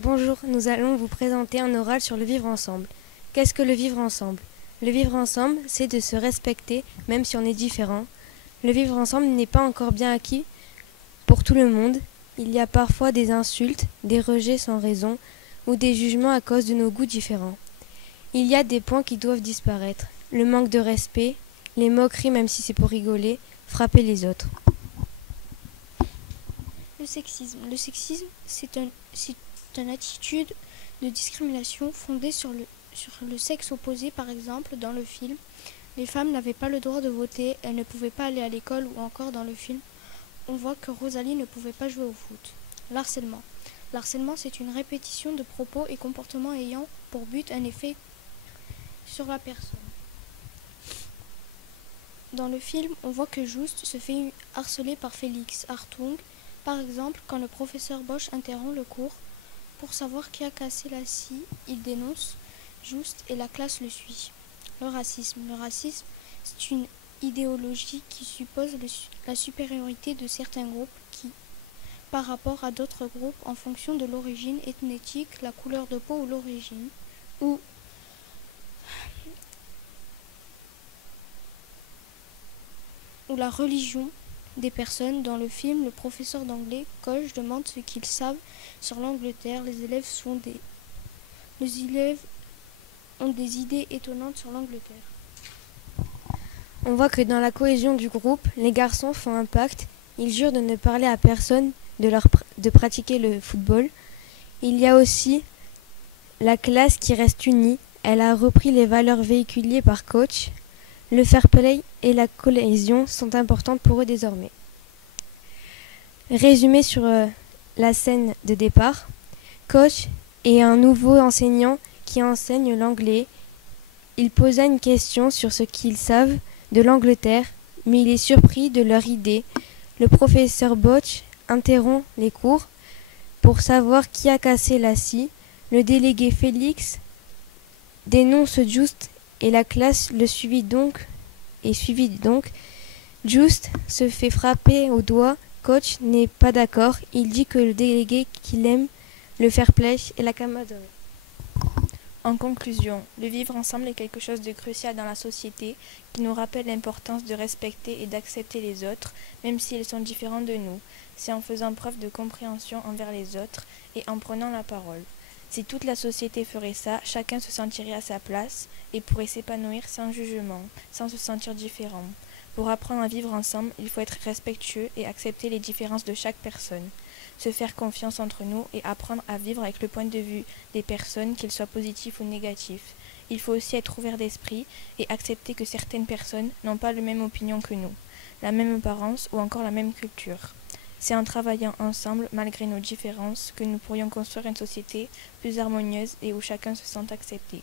Bonjour, nous allons vous présenter un oral sur le vivre ensemble. Qu'est-ce que le vivre ensemble? Le vivre ensemble, c'est de se respecter, même si on est différent. Le vivre ensemble n'est pas encore bien acquis pour tout le monde. Il y a parfois des insultes, des rejets sans raison, ou des jugements à cause de nos goûts différents. Il y a des points qui doivent disparaître. Le manque de respect, les moqueries même si c'est pour rigoler, frapper les autres. Le sexisme. Le sexisme, c'est une attitude de discrimination fondée sur le sexe opposé. Par exemple, dans le film, les femmes n'avaient pas le droit de voter, elles ne pouvaient pas aller à l'école, ou encore dans le film, on voit que Rosalie ne pouvait pas jouer au foot. L'harcèlement. L'harcèlement, c'est une répétition de propos et comportements ayant pour but un effet sur la personne. Dans le film, on voit que Just se fait harceler par Félix Hartung. Par exemple, quand le professeur Bosch interrompt le cours pour savoir qui a cassé la scie, il dénonce Just et la classe le suit. Le racisme. Le racisme, c'est une idéologie qui suppose la supériorité de certains groupes par rapport à d'autres groupes en fonction de l'origine ethnique, la couleur de peau ou l'origine, ou la religion des personnes. Dans le film, le professeur d'anglais, Koch, demande ce qu'ils savent sur l'Angleterre. Les élèves ont des idées étonnantes sur l'Angleterre. On voit que dans la cohésion du groupe, les garçons font un pacte. Ils jurent de ne parler à personne de pratiquer le football. Il y a aussi la classe qui reste unie. Elle a repris les valeurs véhiculées par Coach. Le fair play et la cohésion sont importantes pour eux désormais. Résumé sur la scène de départ. Coach est un nouveau enseignant qui enseigne l'anglais. Il posa une question sur ce qu'ils savent de l'Angleterre, mais il est surpris de leur idée. Le professeur Bosch interrompt les cours pour savoir qui a cassé la scie. Le délégué Félix dénonce Just et la classe le suivit donc. Just se fait frapper au doigt. Coach n'est pas d'accord. Il dit que le délégué qu'il aime le fair play et la camaraderie. En conclusion, le vivre ensemble est quelque chose de crucial dans la société qui nous rappelle l'importance de respecter et d'accepter les autres, même s'ils sont différents de nous. C'est en faisant preuve de compréhension envers les autres et en prenant la parole. Si toute la société ferait ça, chacun se sentirait à sa place et pourrait s'épanouir sans jugement, sans se sentir différent. Pour apprendre à vivre ensemble, il faut être respectueux et accepter les différences de chaque personne. Se faire confiance entre nous et apprendre à vivre avec le point de vue des personnes, qu'ils soient positifs ou négatifs. Il faut aussi être ouvert d'esprit et accepter que certaines personnes n'ont pas la même opinion que nous, la même apparence ou encore la même culture. C'est en travaillant ensemble, malgré nos différences, que nous pourrions construire une société plus harmonieuse et où chacun se sent accepté.